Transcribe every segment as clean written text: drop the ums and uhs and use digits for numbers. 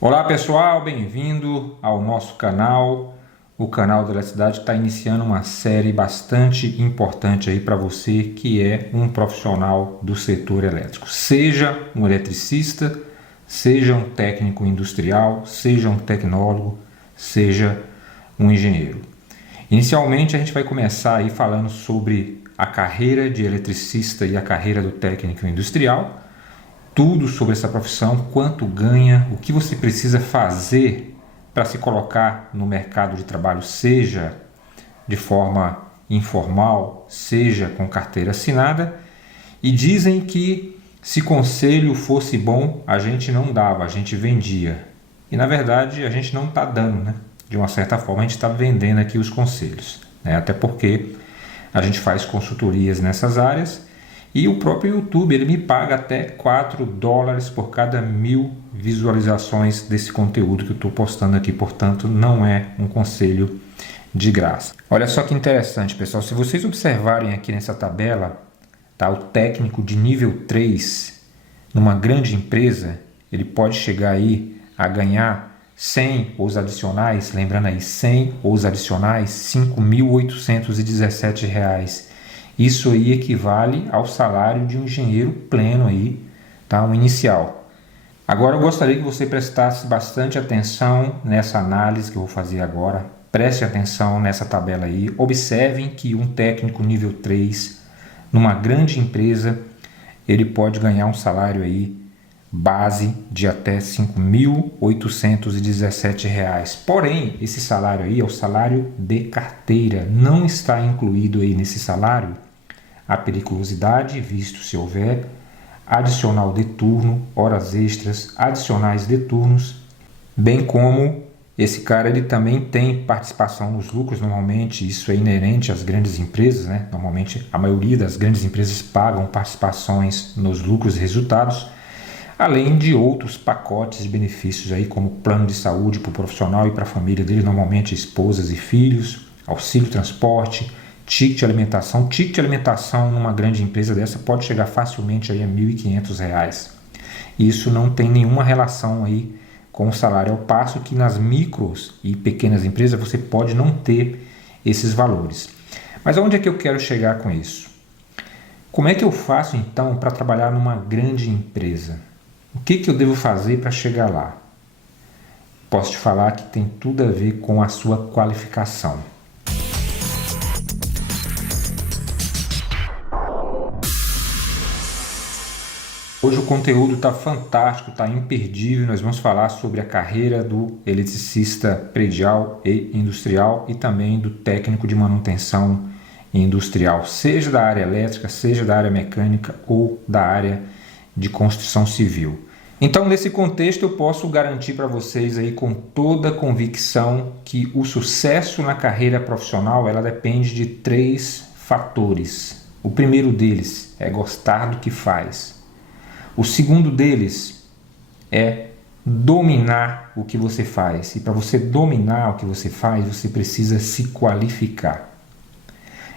Olá pessoal, bem-vindo ao nosso canal, o canal da Eletricidade que está iniciando uma série bastante importante aí para você que é um profissional do setor elétrico. Seja um eletricista, seja um técnico industrial, seja um tecnólogo, seja um engenheiro. Inicialmente a gente vai começar aí falando sobre a carreira de eletricista e a carreira do técnico industrial. Tudo sobre essa profissão, quanto ganha, o que você precisa fazer para se colocar no mercado de trabalho, seja de forma informal, seja com carteira assinada. E dizem que se conselho fosse bom, a gente não dava, a gente vendia. E na verdade a gente não está dando, né? De uma certa forma a gente está vendendo aqui os conselhos, né? Até porque a gente faz consultorias nessas áreas. E o próprio YouTube, ele me paga até $4 por cada 1000 visualizações desse conteúdo que eu estou postando aqui. Portanto, não é um conselho de graça. Olha só que interessante, pessoal. Se vocês observarem aqui nessa tabela, tá, o técnico de nível 3, numa grande empresa, ele pode chegar aí a ganhar 100 os adicionais, lembrando aí, 100 os adicionais, R$ 5.817. Isso aí equivale ao salário de um engenheiro pleno aí, tá? Um inicial. Agora eu gostaria que você prestasse bastante atenção nessa análise que eu vou fazer agora. Preste atenção nessa tabela aí. Observem que um técnico nível 3, numa grande empresa, ele pode ganhar um salário aí base de até R$ 5.817. Porém, esse salário aí é o salário de carteira. Não está incluído aí nesse salário a periculosidade, visto se houver, adicional de turno, horas extras, adicionais de turnos, bem como esse cara ele também tem participação nos lucros. Normalmente isso é inerente às grandes empresas, né? Normalmente a maioria das grandes empresas pagam participações nos lucros e resultados, além de outros pacotes de benefícios aí, como plano de saúde para o profissional e para a família dele, normalmente esposas e filhos, auxílio transporte, ticket de alimentação. Ticket de alimentação numa grande empresa dessa pode chegar facilmente aí a R$ 1.500. Isso não tem nenhuma relação aí com o salário, ao passo que nas micros e pequenas empresas você pode não ter esses valores. Mas aonde é que eu quero chegar com isso? Como é que eu faço então para trabalhar numa grande empresa? O que eu devo fazer para chegar lá? Posso te falar que tem tudo a ver com a sua qualificação. Hoje o conteúdo está fantástico, está imperdível. Nós vamos falar sobre a carreira do eletricista predial e industrial e também do técnico de manutenção industrial, seja da área elétrica, seja da área mecânica ou da área de construção civil. Então, nesse contexto, eu posso garantir para vocês aí com toda convicção que o sucesso na carreira profissional ela depende de 3 fatores. O primeiro deles é gostar do que faz. O segundo deles é dominar o que você faz. E para você dominar o que você faz, você precisa se qualificar.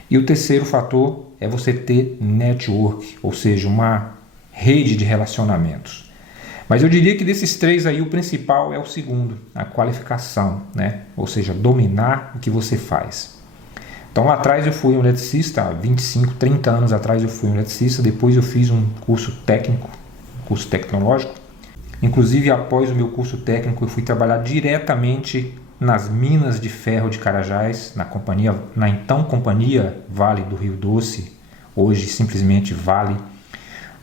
E o terceiro fator é você ter network, ou seja, uma rede de relacionamentos. Mas eu diria que desses 3 aí, o principal é o segundo, a qualificação, né? Ou seja, dominar o que você faz. Então lá atrás eu fui um eletricista, há 25, 30 anos atrás eu fui um eletricista, depois eu fiz um curso técnico, curso tecnológico. Inclusive, após o meu curso técnico, eu fui trabalhar diretamente nas minas de ferro de Carajás, na então companhia Vale do Rio Doce, hoje simplesmente Vale.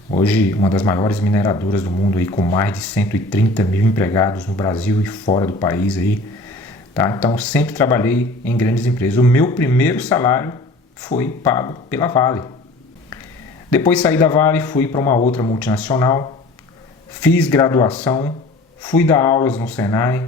Hoje uma das maiores mineradoras do mundo, aí, com mais de 130 mil empregados no Brasil e fora do país. Aí, tá? Então sempre trabalhei em grandes empresas. O meu primeiro salário foi pago pela Vale. Depois saí da Vale, fui para uma outra multinacional, fiz graduação, fui dar aulas no Senai,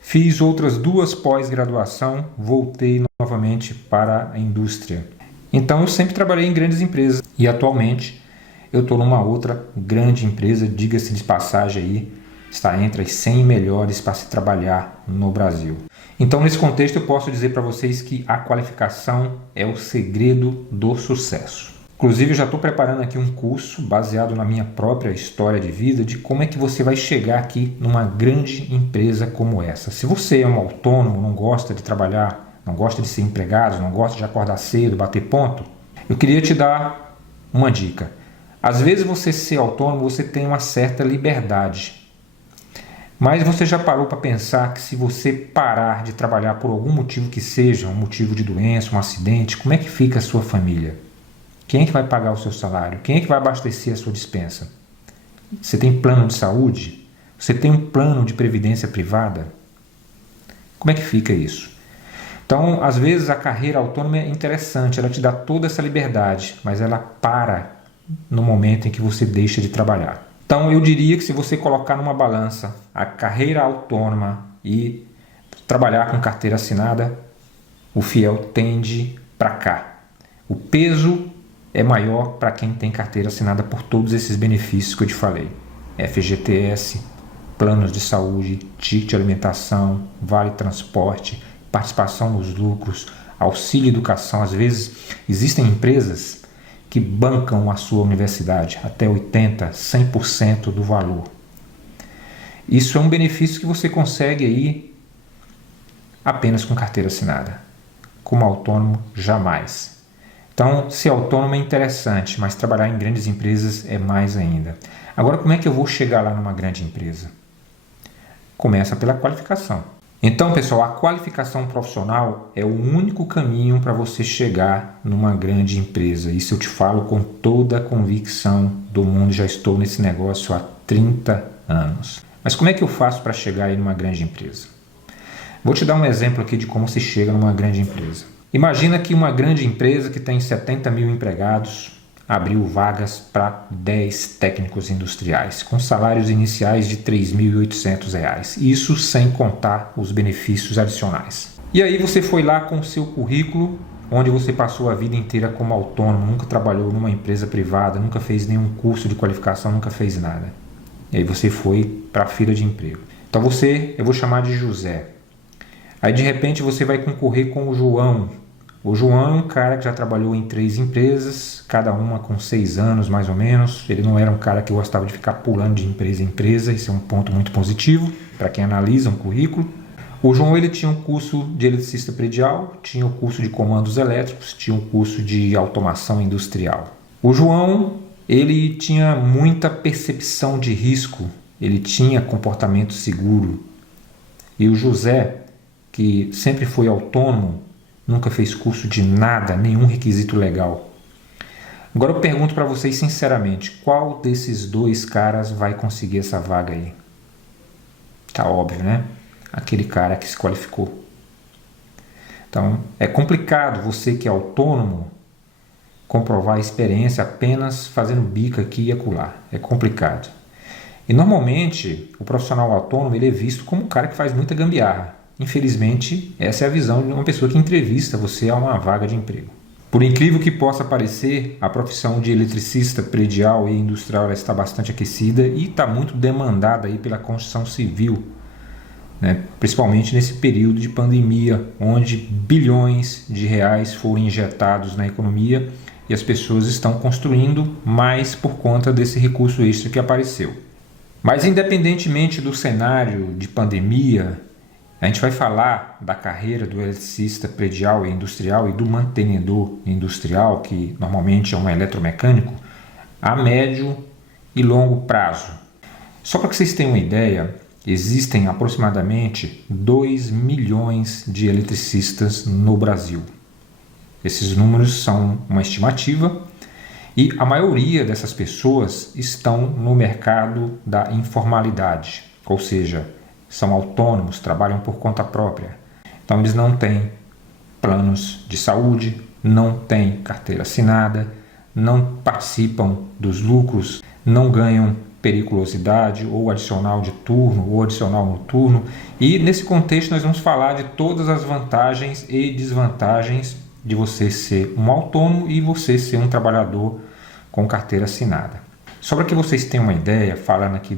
fiz outras 2 pós-graduação, voltei novamente para a indústria. Então eu sempre trabalhei em grandes empresas e atualmente eu estou numa outra grande empresa, diga-se de passagem aí, está entre as 100 melhores para se trabalhar no Brasil. Então nesse contexto eu posso dizer para vocês que a qualificação é o segredo do sucesso. Inclusive, eu já estou preparando aqui um curso baseado na minha própria história de vida de como é que você vai chegar aqui numa grande empresa como essa. Se você é um autônomo, não gosta de trabalhar, não gosta de ser empregado, não gosta de acordar cedo, bater ponto, eu queria te dar uma dica. Às vezes você ser autônomo, você tem uma certa liberdade. Mas você já parou para pensar que se você parar de trabalhar por algum motivo que seja, um motivo de doença, um acidente, como é que fica a sua família? Quem é que vai pagar o seu salário? Quem é que vai abastecer a sua despensa? Você tem plano de saúde? Você tem um plano de previdência privada? Como é que fica isso? Então, às vezes a carreira autônoma é interessante, ela te dá toda essa liberdade, mas ela para no momento em que você deixa de trabalhar. Então, eu diria que se você colocar numa balança a carreira autônoma e trabalhar com carteira assinada, o fiel tende para cá. O peso é maior para quem tem carteira assinada por todos esses benefícios que eu te falei. FGTS, planos de saúde, ticket de alimentação, vale transporte, participação nos lucros, auxílio educação. Às vezes existem empresas que bancam a sua universidade até 80%, 100% do valor. Isso é um benefício que você consegue aí apenas com carteira assinada. Como autônomo, jamais. Então, ser autônomo é interessante, mas trabalhar em grandes empresas é mais ainda. Agora, como é que eu vou chegar lá numa grande empresa? Começa pela qualificação. Então, pessoal, a qualificação profissional é o único caminho para você chegar numa grande empresa. Isso eu te falo com toda a convicção do mundo. Já estou nesse negócio há 30 anos. Mas como é que eu faço para chegar aí numa grande empresa? Vou te dar um exemplo aqui de como se chega numa grande empresa. Imagina que uma grande empresa que tem 70 mil empregados abriu vagas para 10 técnicos industriais, com salários iniciais de R$ 3.800. Isso sem contar os benefícios adicionais. E aí você foi lá com o seu currículo, onde você passou a vida inteira como autônomo, nunca trabalhou numa empresa privada, nunca fez nenhum curso de qualificação, nunca fez nada. E aí você foi para a fila de emprego. Então eu vou chamar de José. Aí de repente você vai concorrer com o João. O João é um cara que já trabalhou em 3 empresas, cada uma com 6 anos mais ou menos. Ele não era um cara que gostava de ficar pulando de empresa em empresa, isso é um ponto muito positivo para quem analisa um currículo. O João ele tinha um curso de eletricista predial, tinha o curso de comandos elétricos, tinha um curso de automação industrial. O João ele tinha muita percepção de risco, ele tinha comportamento seguro. E o José, que sempre foi autônomo, nunca fez curso de nada, nenhum requisito legal. Agora eu pergunto para vocês sinceramente, qual desses 2 caras vai conseguir essa vaga aí? Tá óbvio, né? Aquele cara que se qualificou. Então, é complicado você que é autônomo comprovar a experiência apenas fazendo bico aqui e acolá. É complicado. E normalmente, o profissional autônomo ele é visto como um cara que faz muita gambiarra. Infelizmente, essa é a visão de uma pessoa que entrevista você a uma vaga de emprego. Por incrível que possa parecer, a profissão de eletricista predial e industrial está bastante aquecida e está muito demandada aí pela construção civil, né? Principalmente nesse período de pandemia, onde bilhões de reais foram injetados na economia e as pessoas estão construindo mais por conta desse recurso extra que apareceu. Mas independentemente do cenário de pandemia, a gente vai falar da carreira do eletricista predial e industrial e do mantenedor industrial, que normalmente é um eletromecânico, a médio e longo prazo. Só para que vocês tenham uma ideia, existem aproximadamente 2 milhões de eletricistas no Brasil. Esses números são uma estimativa e a maioria dessas pessoas estão no mercado da informalidade, ou seja, são autônomos, trabalham por conta própria. Então eles não têm planos de saúde, não têm carteira assinada, não participam dos lucros, não ganham periculosidade ou adicional de turno ou adicional noturno. E nesse contexto nós vamos falar de todas as vantagens e desvantagens de você ser um autônomo e você ser um trabalhador com carteira assinada. Só para que vocês tenham uma ideia, falando aqui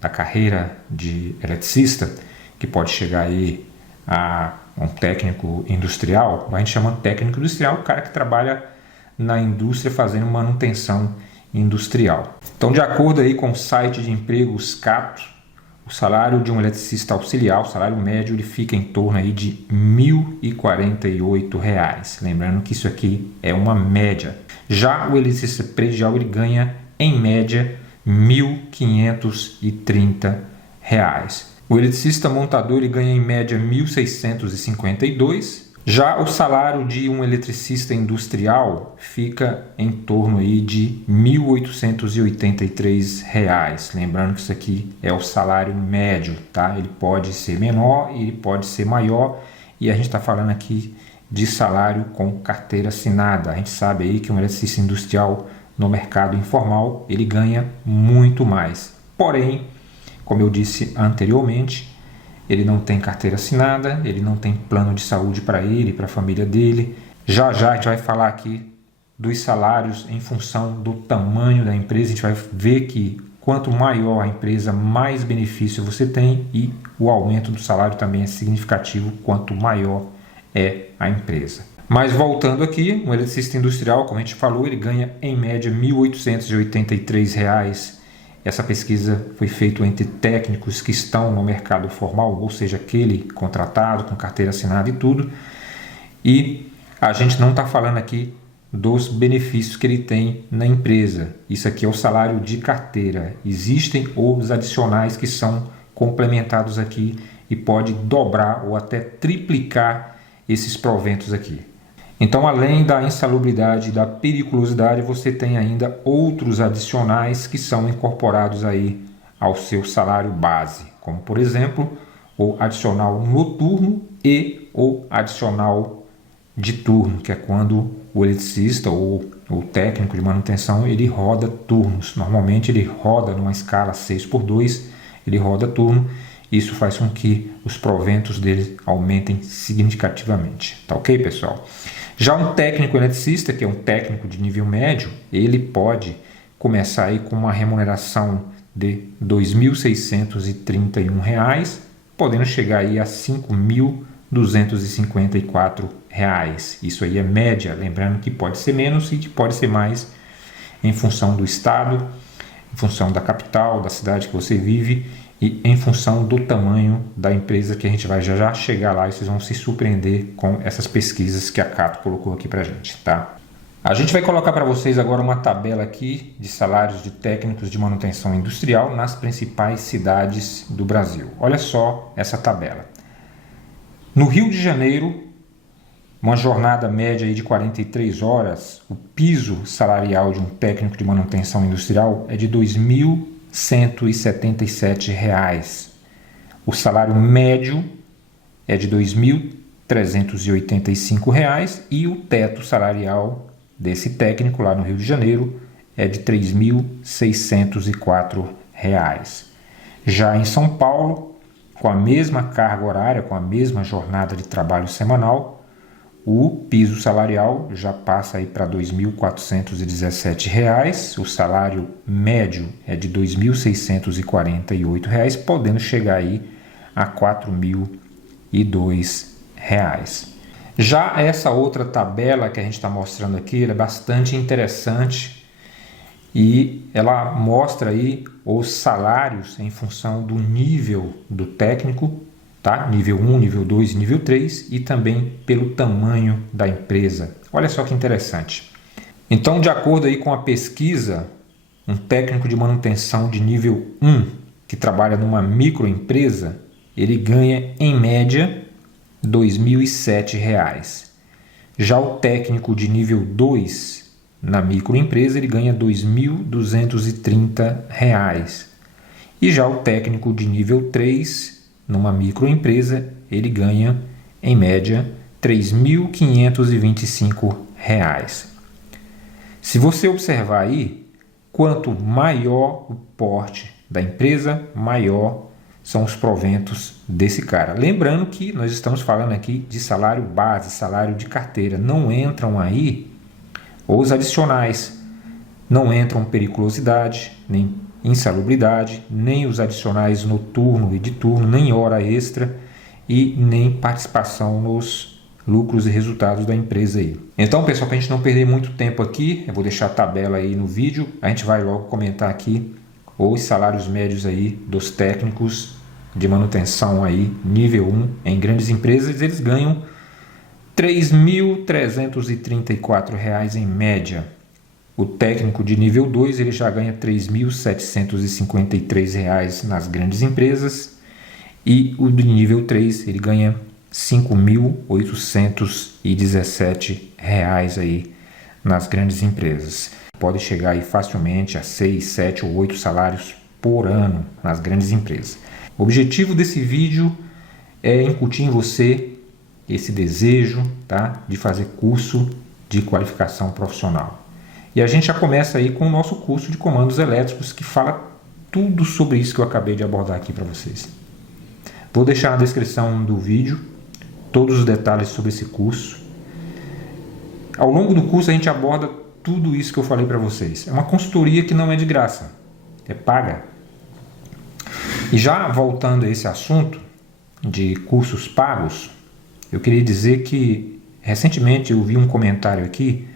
da carreira de eletricista, que pode chegar aí a um técnico industrial, a gente chama de técnico industrial o cara que trabalha na indústria fazendo manutenção industrial. Então, de acordo aí com o site de empregos Cato, o salário de um eletricista auxiliar, o salário médio, ele fica em torno aí de R$ 1.048. Lembrando que isso aqui é uma média. Já o eletricista predial, ele ganha em média R$ 1.530. O eletricista montador, ele ganha em média R$ 1.652. Já o salário de um eletricista industrial fica em torno aí de R$ 1.883. Lembrando que isso aqui é o salário médio, tá? Ele pode ser menor e ele pode ser maior, e a gente está falando aqui de salário com carteira assinada. A gente sabe aí que um eletricista industrial no mercado informal, ele ganha muito mais. Porém, como eu disse anteriormente, ele não tem carteira assinada, ele não tem plano de saúde para ele e para a família dele. Já já a gente vai falar aqui dos salários em função do tamanho da empresa. A gente vai ver que quanto maior a empresa, mais benefício você tem, e o aumento do salário também é significativo quanto maior é a empresa. Mas voltando aqui, um eletricista industrial, como a gente falou, ele ganha em média R$ 1.883. Essa pesquisa foi feita entre técnicos que estão no mercado formal, ou seja, aquele contratado com carteira assinada e tudo. E a gente não está falando aqui dos benefícios que ele tem na empresa. Isso aqui é o salário de carteira. Existem outros adicionais que são complementados aqui e pode dobrar ou até triplicar esses proventos aqui. Então, além da insalubridade e da periculosidade, você tem ainda outros adicionais que são incorporados aí ao seu salário base, como por exemplo, o adicional noturno e o adicional de turno, que é quando o eletricista ou o técnico de manutenção, ele roda turnos. Normalmente ele roda numa escala 6x2, ele roda turno. Isso faz com que os proventos dele aumentem significativamente. Tá ok, pessoal? Já um técnico eletricista, que é um técnico de nível médio, ele pode começar aí com uma remuneração de R$ 2.631, podendo chegar aí a R$ 5.254. Isso aí é média, lembrando que pode ser menos e que pode ser mais em função do estado, em função da capital, da cidade que você vive e em função do tamanho da empresa, que a gente vai já chegar lá e vocês vão se surpreender com essas pesquisas que a Cato colocou aqui para a gente, tá? A gente vai colocar para vocês agora uma tabela aqui de salários de técnicos de manutenção industrial nas principais cidades do Brasil. Olha só essa tabela. No Rio de Janeiro, uma jornada média aí de 43 horas, o piso salarial de um técnico de manutenção industrial é de R$ 2.177. O salário médio é de R$ 2.385 e o teto salarial desse técnico lá no Rio de Janeiro é de R$ 3.604. Já em São Paulo, com a mesma carga horária, com a mesma jornada de trabalho semanal, o piso salarial já passa aí para R$ 2.417, o salário médio é de R$ 2.648, podendo chegar aí a R$ 4.002. Já essa outra tabela que a gente está mostrando aqui, ela é bastante interessante e ela mostra aí os salários em função do nível do técnico, tá? Nível 1, nível 2 e nível 3, e também pelo tamanho da empresa. Olha só que interessante. Então, de acordo aí com a pesquisa, um técnico de manutenção de nível 1, que trabalha numa microempresa, ele ganha em média R$ 2.007. Já o técnico de nível 2, na microempresa, ele ganha R$ 2.230. E já o técnico de nível 3, numa microempresa, ele ganha, em média, R$ 3.525. Se você observar aí, quanto maior o porte da empresa, maior são os proventos desse cara. Lembrando que nós estamos falando aqui de salário base, salário de carteira. Não entram aí os adicionais, não entram periculosidade, nem insalubridade, nem os adicionais noturno e de turno, nem hora extra e nem participação nos lucros e resultados da empresa aí. Então, pessoal, para a gente não perder muito tempo aqui, eu vou deixar a tabela aí no vídeo, a gente vai logo comentar aqui os salários médios aí dos técnicos de manutenção aí, nível 1, em grandes empresas. Eles ganham R$ 3.334 em média. O técnico de nível 2 ele já ganha R$ 3.753 nas grandes empresas, e o de nível 3 ele ganha R$ 5.817 aí nas grandes empresas. Pode chegar aí facilmente a 6, 7 ou 8 salários por ano nas grandes empresas. O objetivo desse vídeo é incutir em você esse desejo, tá, de fazer curso de qualificação profissional. E a gente já começa aí com o nosso curso de comandos elétricos, que fala tudo sobre isso que eu acabei de abordar aqui para vocês. Vou deixar na descrição do vídeo todos os detalhes sobre esse curso. Ao longo do curso a gente aborda tudo isso que eu falei para vocês. É uma consultoria que não é de graça, é paga. E já voltando a esse assunto de cursos pagos, eu queria dizer que recentemente eu vi um comentário aqui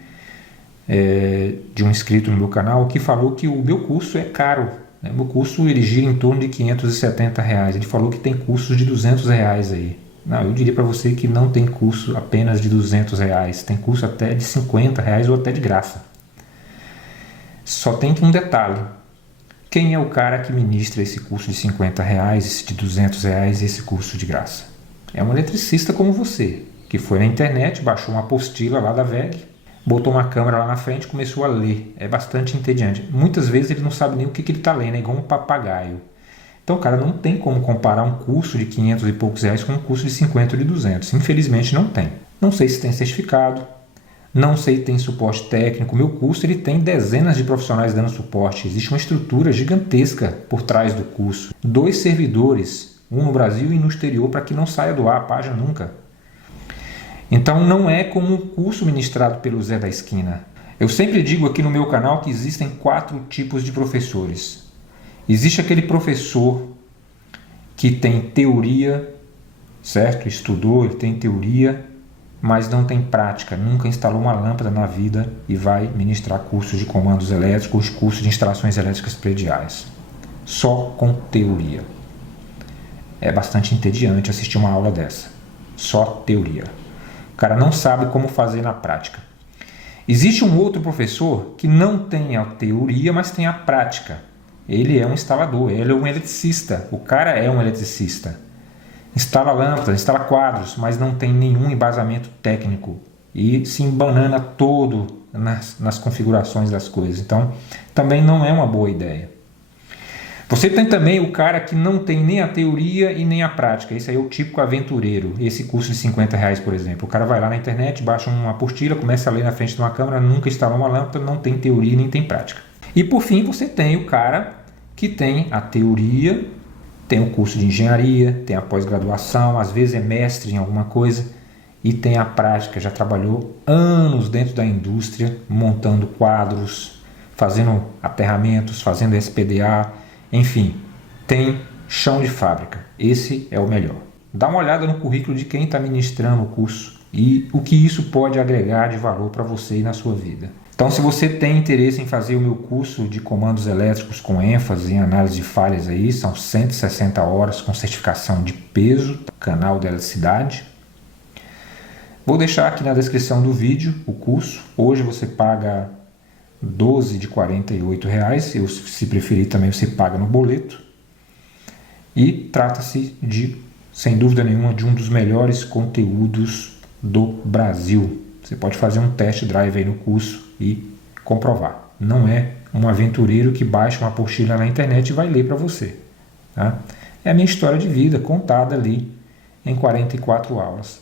de um inscrito no meu canal que falou que o meu curso é caro. O meu curso ele gira em torno de R$ 570. Ele falou que tem cursos de R$ 200 aí. Não, eu diria para você que não tem curso apenas de R$ 200, tem curso até de R$ 50 ou até de graça. Só tem um detalhe: quem é o cara que ministra esse curso de R$ 50, esse de R$ 200 e esse curso de graça? É um eletricista como você, que foi na internet, baixou uma apostila lá da VEG, botou uma câmera lá na frente e começou a ler. É bastante entediante. Muitas vezes ele não sabe nem o que ele está lendo, é igual um papagaio. Então, cara, não tem como comparar um curso de 500 e poucos reais com um curso de 50 ou de 200. Infelizmente não tem. Não sei se tem certificado, não sei se tem suporte técnico. O meu curso ele tem dezenas de profissionais dando suporte. Existe uma estrutura gigantesca por trás do curso. 2 servidores, um no Brasil e no exterior, para que não saia do ar a página nunca. Então não é como um curso ministrado pelo Zé da Esquina. Eu sempre digo aqui no meu canal que existem 4 tipos de professores. Existe aquele professor que tem teoria, certo? Estudou, ele tem teoria, mas não tem prática, nunca instalou uma lâmpada na vida e vai ministrar cursos de comandos elétricos, cursos de instalações elétricas prediais. Só com teoria. É bastante entediante assistir uma aula dessa. Só teoria. O cara não sabe como fazer na prática. Existe um outro professor que não tem a teoria, mas tem a prática. Ele é um instalador, ele é um eletricista. O cara é um eletricista. Instala lâmpadas, instala quadros, mas não tem nenhum embasamento técnico. E se embanana todo nas configurações das coisas. Então, também não é uma boa ideia. Você tem também o cara que não tem nem a teoria e nem a prática. Esse aí é o típico aventureiro. Esse curso de 50 reais, por exemplo. O cara vai lá na internet, baixa uma apostila, começa a ler na frente de uma câmera, nunca instalou uma lâmpada, não tem teoria nem tem prática. E por fim, você tem o cara que tem a teoria, tem o curso de engenharia, tem a pós-graduação, às vezes é mestre em alguma coisa, e tem a prática, já trabalhou anos dentro da indústria, montando quadros, fazendo aterramentos, fazendo SPDA, enfim, tem chão de fábrica. Esse é o melhor. Dá uma olhada no currículo de quem está ministrando o curso e o que isso pode agregar de valor para você e na sua vida. Então, se você tem interesse em fazer o meu curso de comandos elétricos com ênfase em análise de falhas aí, são 160 horas com certificação de peso, canal de eletricidade. Vou deixar aqui na descrição do vídeo o curso. Hoje você paga 12 de R$ 48, se preferir também você paga no boleto. E trata-se de, sem dúvida nenhuma, de um dos melhores conteúdos do Brasil. Você pode fazer um test drive aí no curso e comprovar. Não é um aventureiro que baixa uma apostila na internet e vai ler para você. Tá? É a minha história de vida contada ali em 44 aulas.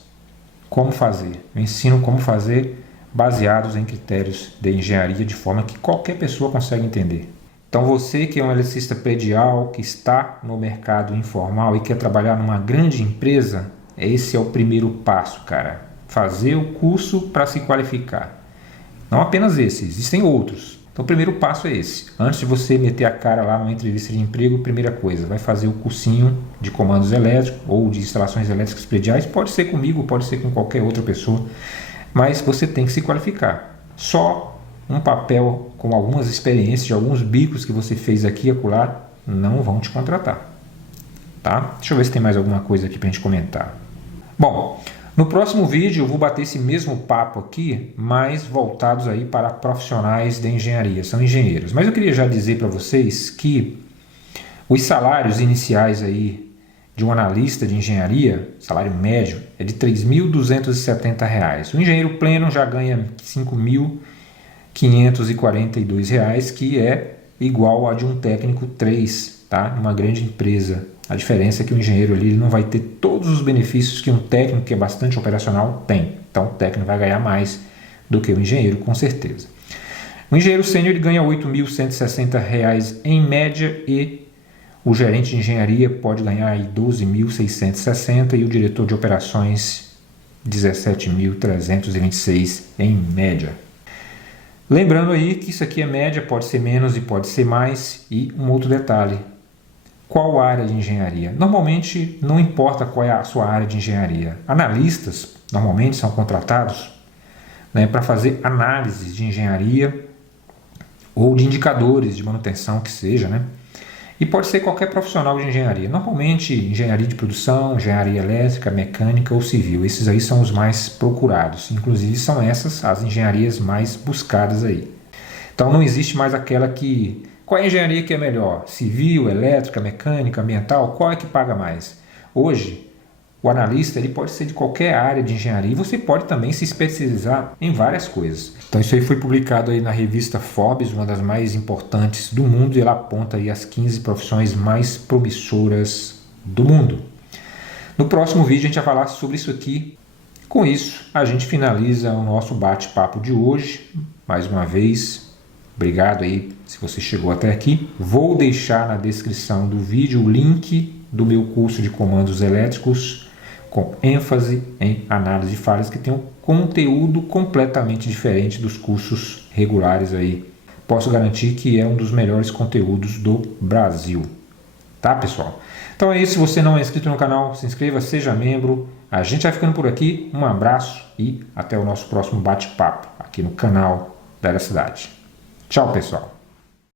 Como fazer? Eu ensino como fazer baseados em critérios de engenharia de forma que qualquer pessoa consegue entender. Então você que é um eletricista predial, que está no mercado informal e quer trabalhar numa grande empresa, esse é o primeiro passo, cara. Fazer o curso para se qualificar. Não apenas esse, existem outros. Então o primeiro passo é esse. Antes de você meter a cara lá numa entrevista de emprego, primeira coisa, vai fazer o cursinho de comandos elétricos ou de instalações elétricas prediais. Pode ser comigo, pode ser com qualquer outra pessoa, mas você tem que se qualificar. Só um papel com algumas experiências de alguns bicos que você fez aqui e acolá não vão te contratar. Tá? Deixa eu ver se tem mais alguma coisa aqui para a gente comentar. Bom, no próximo vídeo eu vou bater esse mesmo papo aqui, mas voltados aí para profissionais de engenharia, são engenheiros. Mas eu queria já dizer para vocês que os salários iniciais aí de um analista de engenharia, salário médio, é de R$ 3.270. O engenheiro pleno já ganha R$ 5.542, que é igual a de um técnico 3, tá? Uma grande empresa. A diferença é que o engenheiro ali ele não vai ter todos os benefícios que um técnico que é bastante operacional tem. Então o técnico vai ganhar mais do que o engenheiro, com certeza. O engenheiro sênior ele ganha R$ 8.160 em média e o gerente de engenharia pode ganhar R$ 12.660 e o diretor de operações R$ 17.326 em média. Lembrando aí que isso aqui é média, pode ser menos e pode ser mais. E um outro detalhe. Qual área de engenharia? Normalmente não importa qual é a sua área de engenharia. Analistas normalmente são contratados, né, para fazer análises de engenharia ou de indicadores de manutenção que seja, né? E pode ser qualquer profissional de engenharia. Normalmente engenharia de produção, engenharia elétrica, mecânica ou civil. Esses aí são os mais procurados. Inclusive são essas as engenharias mais buscadas aí. Então não existe mais aquela que... Qual é a engenharia que é melhor? Civil, elétrica, mecânica, ambiental? Qual é que paga mais? Hoje, o analista ele pode ser de qualquer área de engenharia e você pode também se especializar em várias coisas. Então isso aí foi publicado aí na revista Forbes, uma das mais importantes do mundo, e ela aponta aí as 15 profissões mais promissoras do mundo. No próximo vídeo a gente vai falar sobre isso aqui. Com isso, a gente finaliza o nosso bate-papo de hoje. Mais uma vez, obrigado aí se você chegou até aqui. Vou deixar na descrição do vídeo o link do meu curso de comandos elétricos com ênfase em análise de falhas, que tem um conteúdo completamente diferente dos cursos regulares aí. Posso garantir que é um dos melhores conteúdos do Brasil. Tá, pessoal? Então é isso. Se você não é inscrito no canal, se inscreva, seja membro. A gente vai ficando por aqui. Um abraço e até o nosso próximo bate-papo aqui no canal da Eletricidade. Tchau, pessoal.